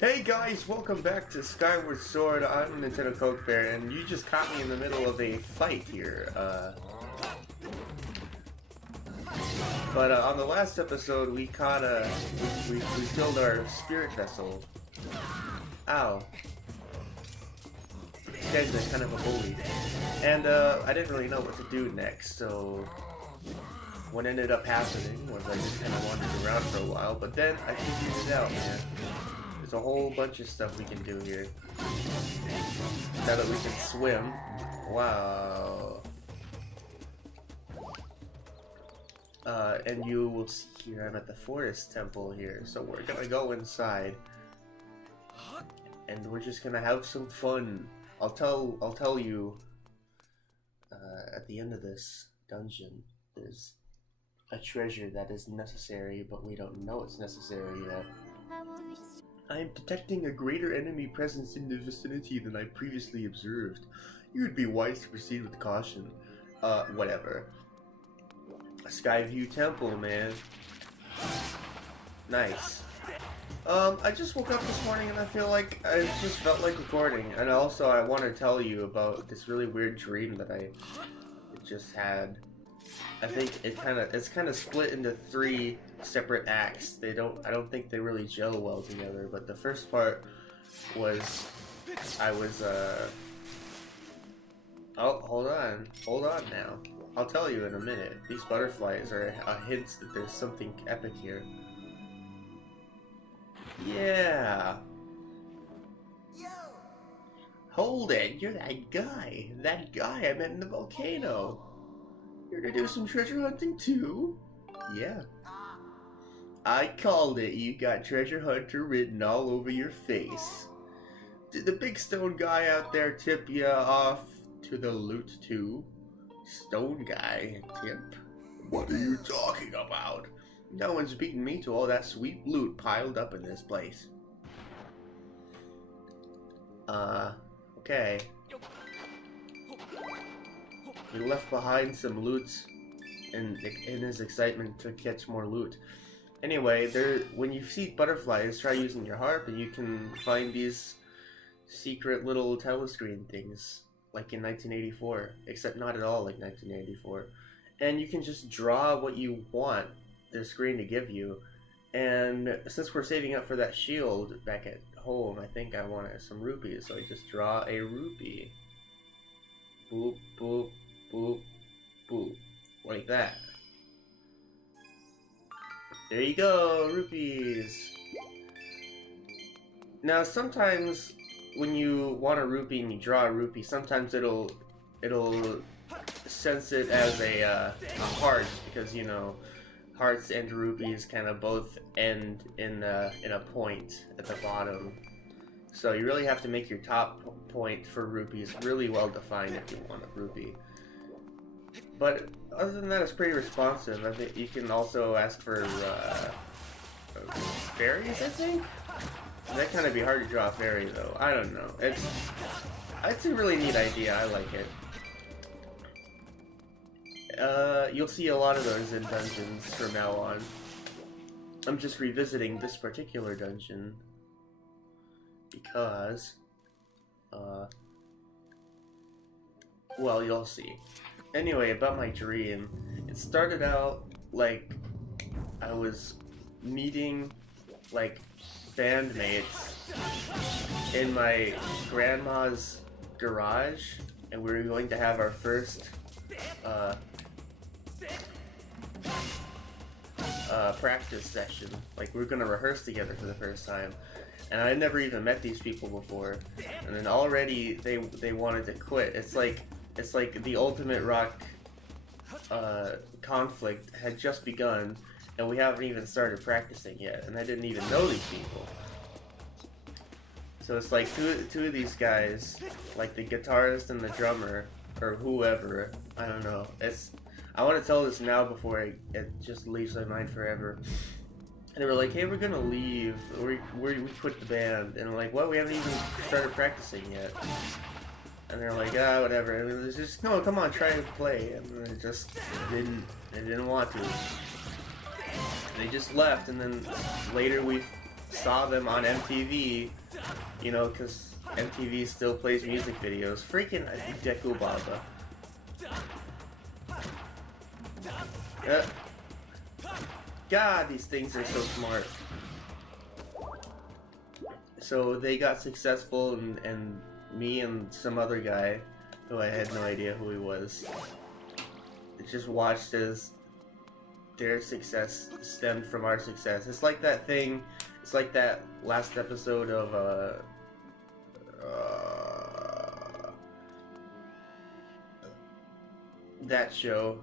Hey guys, welcome back to Skyward Sword. I'm Nintendo Coke Bear, and you just caught me in the middle of a fight here. But on the last episode, we caught we killed our spirit vessel. Ow. This guy's been kind of a bully. And I didn't really know what to do next, so what ended up happening was I just kind of wandered around for a while, but then I figured it out, man. There's a whole bunch of stuff we can do here. Now that we can swim. Wow. And you will see here, I'm at the forest temple here. So we're gonna go inside. And we're just gonna have some fun. I'll tell you at the end of this dungeon, there's a treasure that is necessary, but we don't know it's necessary yet. I am detecting a greater enemy presence in the vicinity than I previously observed. You would be wise to proceed with caution. Whatever. A Skyview Temple, man. Nice. I just woke up this morning and I just felt like recording. And also I want to tell you about this really weird dream that I just had. I think it's kind of split into 3 separate acts. I don't think they really gel well together. But the first part was oh, hold on now. I'll tell you in a minute. These butterflies are hints that there's something epic here. Yeah. Hold it, you're that guy I met in the volcano. You're to do some treasure hunting too? Yeah. I called it. You got treasure hunter written all over your face. Did the big stone guy out there tip you off to the loot too? Stone guy tip? What are you talking about? No one's beaten me to all that sweet loot piled up in this place. Okay. He left behind some loot in his excitement to catch more loot. Anyway, when you see butterflies, try using your harp and you can find these secret little telescreen things, like in 1984, except not at all like 1984. And you can just draw what you want the screen to give you. And since we're saving up for that shield back at home, I think I wanted some rupees, so I just draw a rupee. Boop, boop, boop, boop. Like that. There you go, rupees. Now sometimes when you want a rupee and you draw a rupee, sometimes it'll sense it as a heart, because you know hearts and rupees kind of both end in a point at the bottom. So you really have to make your top point for rupees really well defined if you want a rupee. But other than that, it's pretty responsive. I think you can also ask for fairies, I think? That kind of be hard to draw a fairy though. I don't know. It's a really neat idea. I like it. You'll see a lot of those in dungeons from now on. I'm just revisiting this particular dungeon because, well, you'll see. Anyway, about my dream, it started out like I was meeting like bandmates in my grandma's garage, and we were going to have our first practice session. Like we were gonna rehearse together for the first time, and I never even met these people before. And then already they wanted to quit. It's like the ultimate rock conflict had just begun, and we haven't even started practicing yet. And I didn't even know these people. So it's like two of these guys, like the guitarist and the drummer, or whoever. I don't know. I want to tell this now before it just leaves my mind forever. And they were like, hey, we're gonna leave. We quit the band. And I'm like, what? We haven't even started practicing yet. And they're like, ah, whatever. And it was just, no, come on, try to play. And they just didn't want to. They just left. And then later we saw them on MTV, you know, because MTV still plays music videos. Freaking Deku Baba. God, these things are so smart. So they got successful, and me and some other guy, who I had no idea who he was, just watched as their success stemmed from our success. It's like that thing, it's like that last episode of, that show.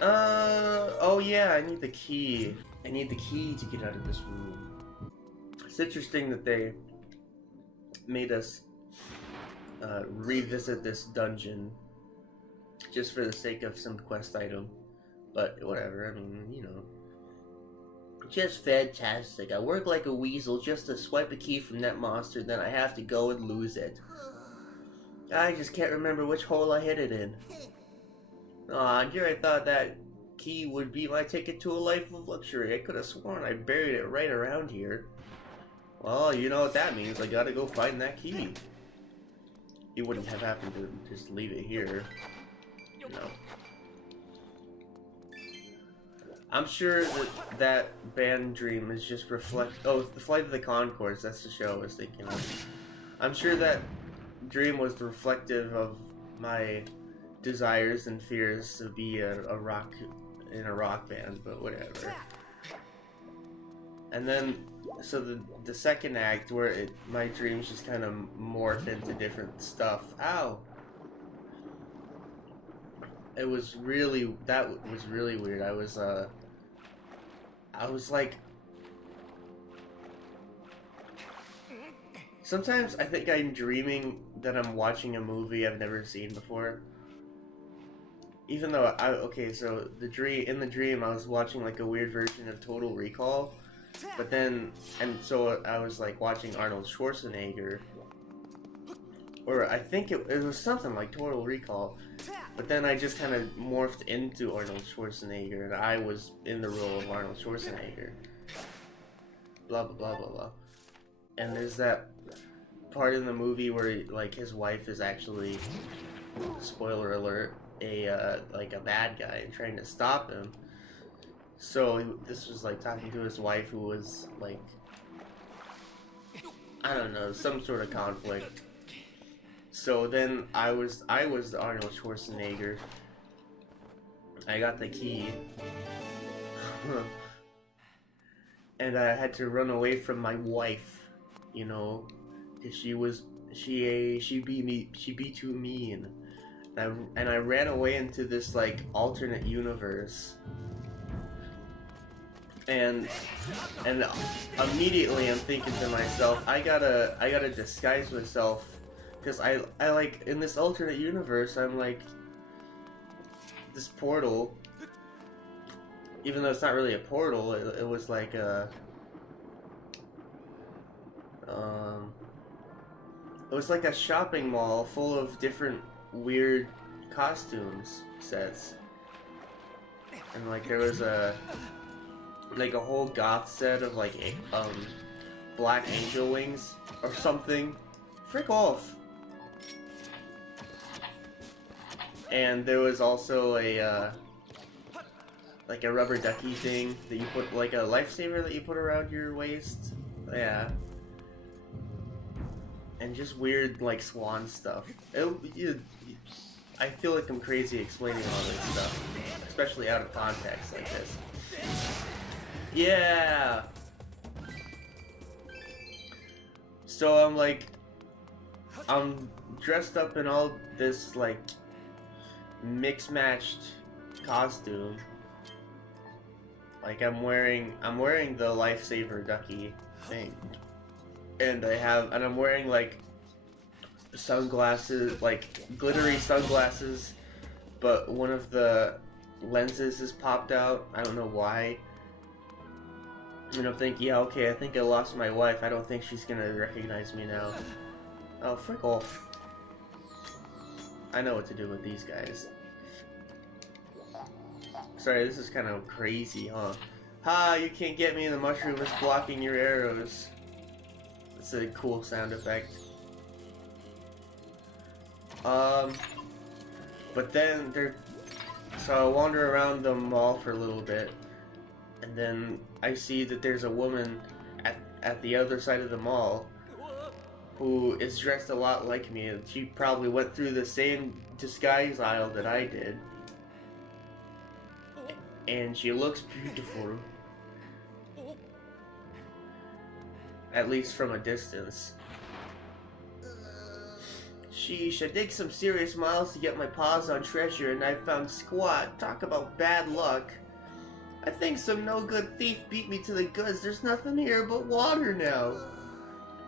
Oh yeah, I need the key. I need the key to get out of this room. It's interesting that they made us revisit this dungeon just for the sake of some quest item. But whatever, I mean, you know. Just fantastic. I work like a weasel just to swipe a key from that monster, then I have to go and lose it. I just can't remember which hole I hid it in. Aw, here I thought that key would be my ticket to a life of luxury. I could have sworn I buried it right around here. Well, you know what that means. I gotta go find that key. You wouldn't have happened to just leave it here. No. I'm sure that band dream is just oh, the Flight of the Conchords, that's the show I was thinking of. I'm sure that dream was reflective of my desires and fears to be in a rock band, but whatever. And then, so the second act where my dreams just kind of morph into different stuff. Ow! That was really weird. I was like, sometimes I think I'm dreaming that I'm watching a movie I've never seen before. Even though so in the dream I was watching like a weird version of Total Recall, but then, and so I was like watching Arnold Schwarzenegger, or I think it was something like Total Recall, but then I just kind of morphed into Arnold Schwarzenegger, and I was in the role of Arnold Schwarzenegger. Blah blah blah blah blah. And there's that part in the movie where like his wife is actually, spoiler alert, a bad guy and trying to stop him. So this was like talking to his wife, who was like, I don't know, some sort of conflict. So then I was Arnold Schwarzenegger. I got the key. And I had to run away from my wife, you know, because she be too mean. And I ran away into this like alternate universe, and immediately I'm thinking to myself, I gotta disguise myself, because I like, in this alternate universe I'm like this portal, even though it's not really a portal. It was like a it was like a shopping mall full of different weird costumes sets, and like there was a whole goth set of like black angel wings or something. Frick off. And there was also a like a rubber ducky thing that you put, like a lifesaver that you put around your waist. Yeah. And just weird like swan stuff. I feel like I'm crazy explaining all this stuff, especially out of context like this. Yeah. So I'm dressed up in all this like mix-matched costume. Like I'm wearing the lifesaver ducky thing. And I'm wearing like sunglasses, like glittery sunglasses, but one of the lenses is popped out. I don't know why. And I'm thinking, yeah, okay, I think I lost my wife. I don't think she's gonna recognize me now. Oh, frick off. I know what to do with these guys. Sorry, this is kind of crazy, huh? Ha, you can't get me, the mushroom is blocking your arrows. That's a cool sound effect. But then so I wander around the mall for a little bit, and then I see that there's a woman at the other side of the mall who is dressed a lot like me. She probably went through the same disguise aisle that I did. And she looks beautiful. At least from a distance. Sheesh, I dig some serious miles to get my paws on treasure, and I found squat. Talk about bad luck. I think some no-good thief beat me to the goods. There's nothing here but water now.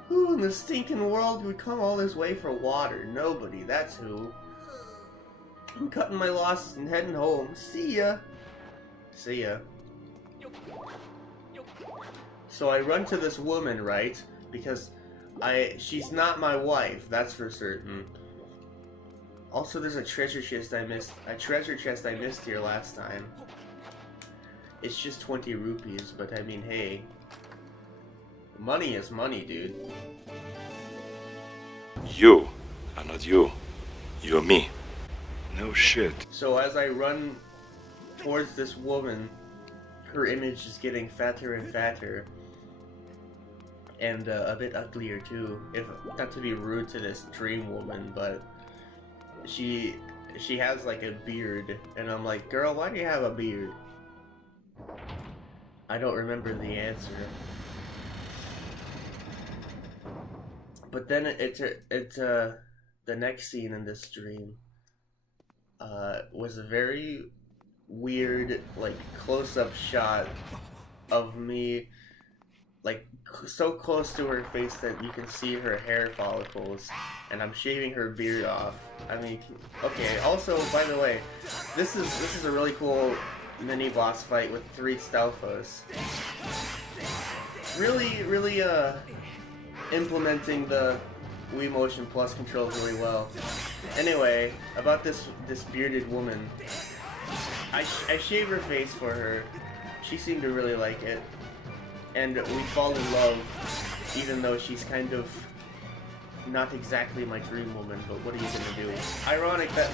Who in the stinking world would come all this way for water? Nobody, that's who. I'm cutting my losses and heading home. See ya. See ya. So I run to this woman, right? Because she's not my wife, that's for certain. Also, there's a treasure chest I missed here last time. It's just 20 rupees, but I mean, hey. Money is money, dude. You are not you. You're me. No shit. So as I run towards this woman, her image is getting fatter and fatter. And a bit uglier too. If not to be rude to this dream woman, but she has like a beard, and I'm like, girl, why do you have a beard? I don't remember the answer. But then the next scene in this dream was a very weird, like, close-up shot of me, like, so close to her face that you can see her hair follicles, and I'm shaving her beard off. I mean, okay, also, by the way, this is a really cool mini-boss fight with 3 Stalfos. Really, implementing the Wii Motion Plus controls really well. Anyway, about this bearded woman, I shave her face for her. She seemed to really like it, and we fall in love, even though she's kind of not exactly my dream woman. But what are you gonna do? Ironic that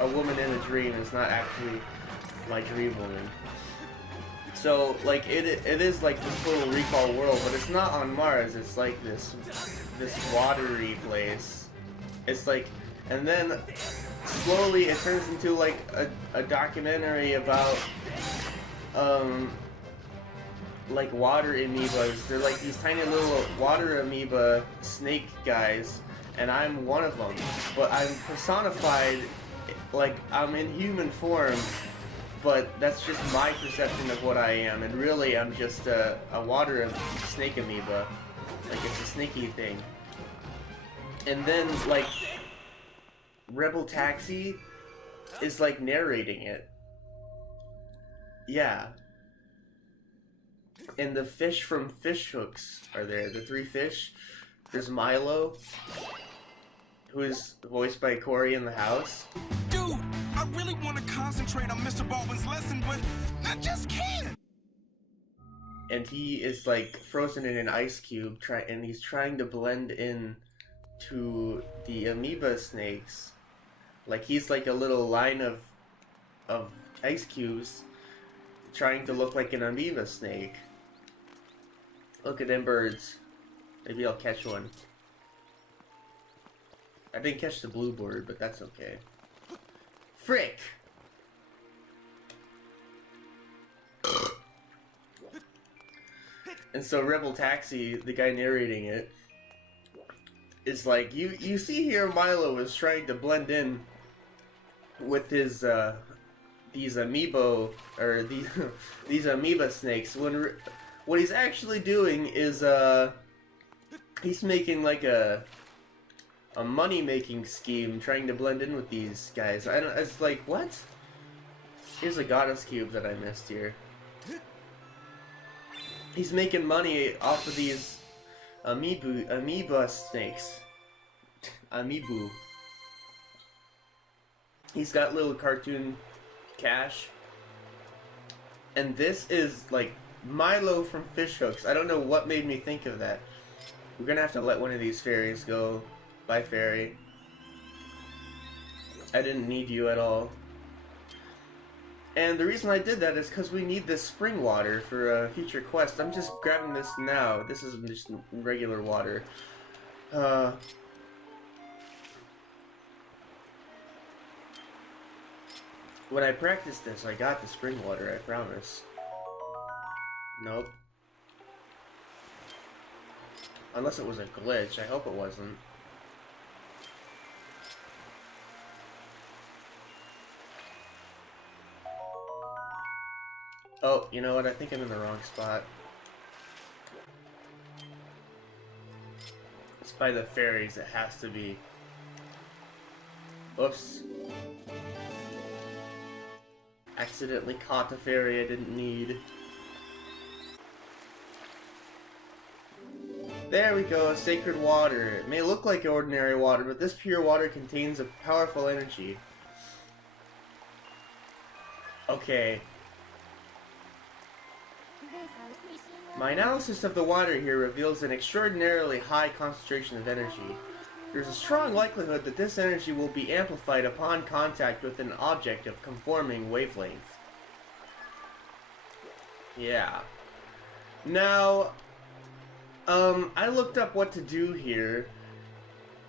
a woman in a dream is not actually my dream woman. So, like, it is like this Total Recall world, but it's not on Mars. It's like this watery place. It's like, and then slowly it turns into like a documentary about like water amoebas. They're like these tiny little water amoeba snake guys, and I'm one of them. But I'm personified, like I'm in human form. But that's just my perception of what I am, and really I'm just a water snake amoeba. Like, it's a snaky thing. And then, like, Rebel Taxi is, like, narrating it. Yeah. And the fish from Fish Hooks are there. The 3 fish. There's Milo, who is voiced by Corey in the House. Dude, I really want to concentrate on Mr. Baldwin's lesson, but I just can't. And he is like frozen in an ice cube, and he's trying to blend in to the amoeba snakes. Like he's like a little line of ice cubes, trying to look like an amoeba snake. Look at them birds. Maybe I'll catch one. I didn't catch the blue bird, but that's okay. Frick! And so Rebel Taxi, the guy narrating it, is like, you see here Milo is trying to blend in with his these amiibo, or these amoeba snakes, when what he's actually doing is he's making like a money-making scheme, trying to blend in with these guys. It's like, what? Here's a goddess cube that I missed here. He's making money off of these amoeba snakes. Amiibo. He's got little cartoon cash. And this is like Milo from Fish Hooks. I don't know what made me think of that. We're gonna have to let one of these fairies go. Bye, fairy. I didn't need you at all. And the reason I did that is because we need this spring water for a future quest. I'm just grabbing this now. This is just regular water. When I practiced this, I got the spring water, I promise. Nope. Unless it was a glitch. I hope it wasn't. Oh, you know what? I think I'm in the wrong spot. It's by the fairies. It has to be. Oops. Accidentally caught the fairy I didn't need. There we go, sacred water. It may look like ordinary water, but this pure water contains a powerful energy. Okay. My analysis of the water here reveals an extraordinarily high concentration of energy. There's a strong likelihood that this energy will be amplified upon contact with an object of conforming wavelength. Yeah. Now, I looked up what to do here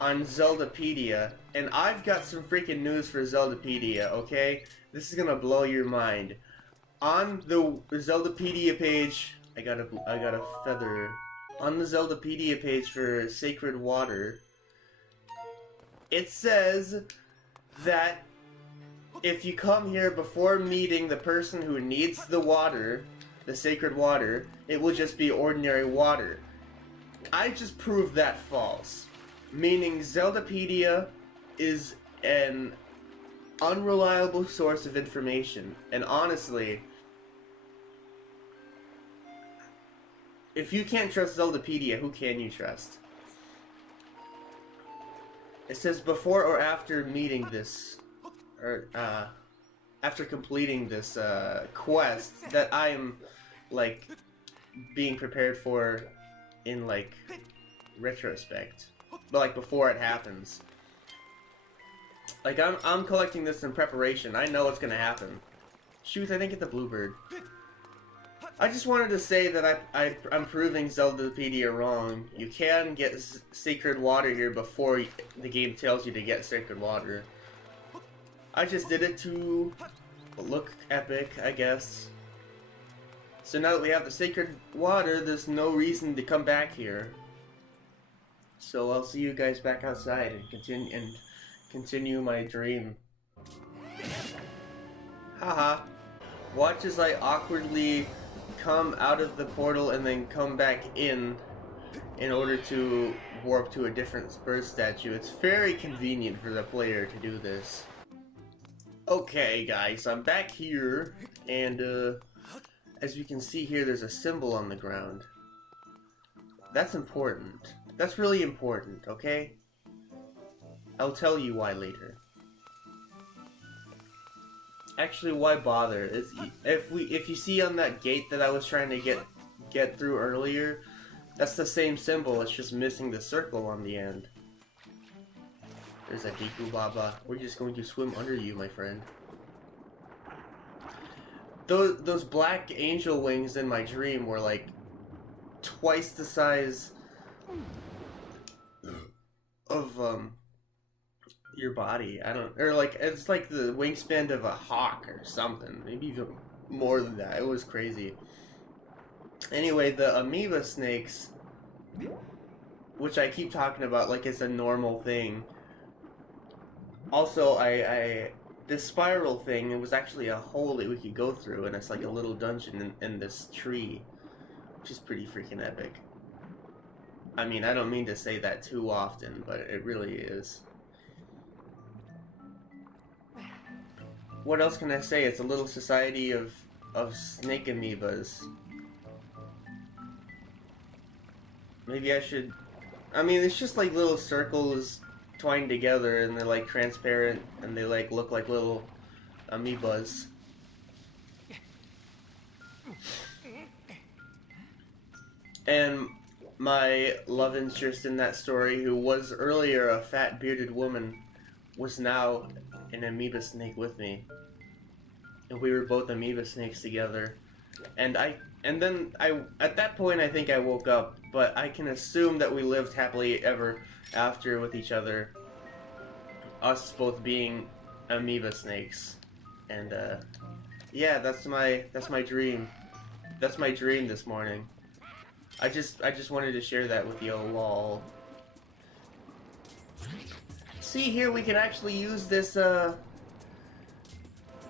on Zeldapedia, and I've got some freaking news for Zeldapedia, okay? This is gonna blow your mind. On the Zeldapedia page, I got a feather. On the Zeldapedia page for Sacred Water, it says that if you come here before meeting the person who needs the water, the sacred water, it will just be ordinary water. I just proved that false. Meaning Zeldapedia is an unreliable source of information. And honestly, if you can't trust Zeldapedia, who can you trust? It says before or after meeting this, or after completing this quest that I am like being prepared for in like retrospect, but like before it happens. Like I'm collecting this in preparation. I know what's gonna happen. Shoot, I didn't get the bluebird. I just wanted to say that I'm proving Zeldapedia wrong. You can get sacred water here before the game tells you to get sacred water. I just did it to look epic, I guess. So now that we have the sacred water, there's no reason to come back here. So I'll see you guys back outside and continue my dream. Haha. Watch as I awkwardly come out of the portal and then come back in order to warp to a different bird statue. It's very convenient for the player to do this. Okay guys, I'm back here, and as you can see here, there's a symbol on the ground. That's important. That's really important, okay? I'll tell you why later. Actually, why bother? If you see on that gate that I was trying to get through earlier, that's the same symbol. It's just missing the circle on the end. There's a Deku Baba. We're just going to swim under you, my friend. Those black angel wings in my dream were like twice the size of your body. Or like it's like the wingspan of a hawk or something. Maybe even more than that. It was crazy. Anyway, the amoeba snakes, which I keep talking about like it's a normal thing. Also, this spiral thing, it was actually a hole that we could go through, and it's like a little dungeon in this tree, which is pretty freaking epic. I mean, I don't mean to say that too often, but it really is. What else can I say? It's a little society of snake amoebas. Maybe I should... I mean, it's just like little circles twined together, and they're like transparent, and they like look like little amoebas. And my love interest in that story, who was earlier a fat bearded woman, was now an amoeba snake with me. And we were both amoeba snakes together. And then at that point I think I woke up, but I can assume that we lived happily ever after with each other. Us both being amoeba snakes. And yeah, that's my dream. That's my dream this morning. I just wanted to share that with you, lol. See here, we can actually use this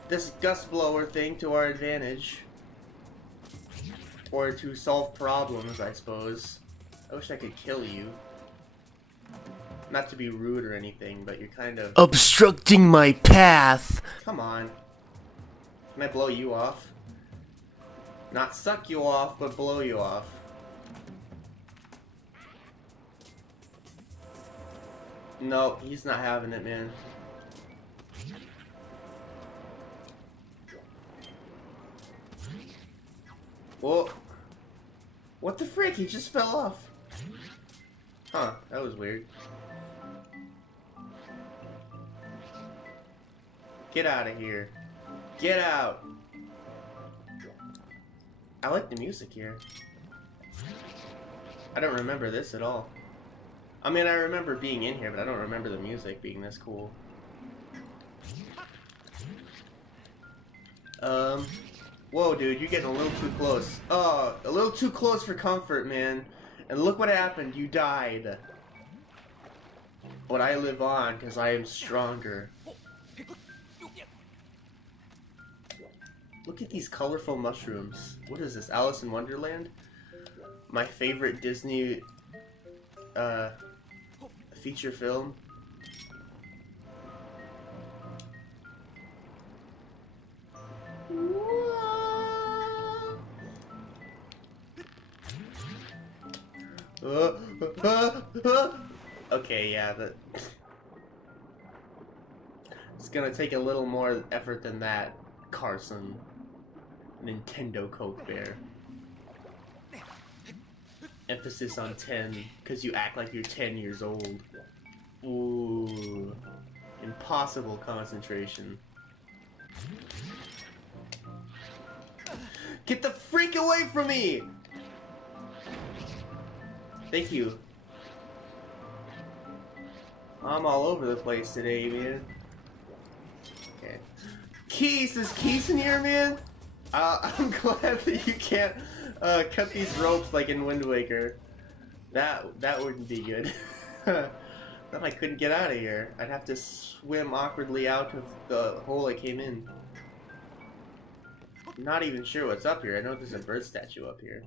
this gust blower thing to our advantage. Or to solve problems, I suppose. I wish I could kill you. Not to be rude or anything, but you're kind of obstructing my path. Come on. Can I blow you off? Not suck you off, but blow you off. No, he's not having it, man. Whoa. What the frick? He just fell off. Huh, that was weird. Get out of here. Get out! I like the music here. I don't remember this at all. I mean, I remember being in here, but I don't remember the music being this cool. Whoa, dude, you're getting a little too close. Oh, a little too close for comfort, man. And look what happened, you died. But I live on, because I am stronger. Look at these colorful mushrooms. What is this, Alice in Wonderland? My favorite Disney, feature film. Okay, yeah, it's gonna take a little more effort than that, Carson. Nintendo Coke Bear. Emphasis on 10, because you act like you're 10 years old. Ooh. Impossible concentration. Get the freak away from me! Thank you. I'm all over the place today, man. Okay. Keys! There's keys in here, man? I'm glad that you can't cut these ropes like in Wind Waker. That wouldn't be good. Then I couldn't get out of here. I'd have to swim awkwardly out of the hole I came in. I'm not even sure what's up here. I know there's a bird statue up here.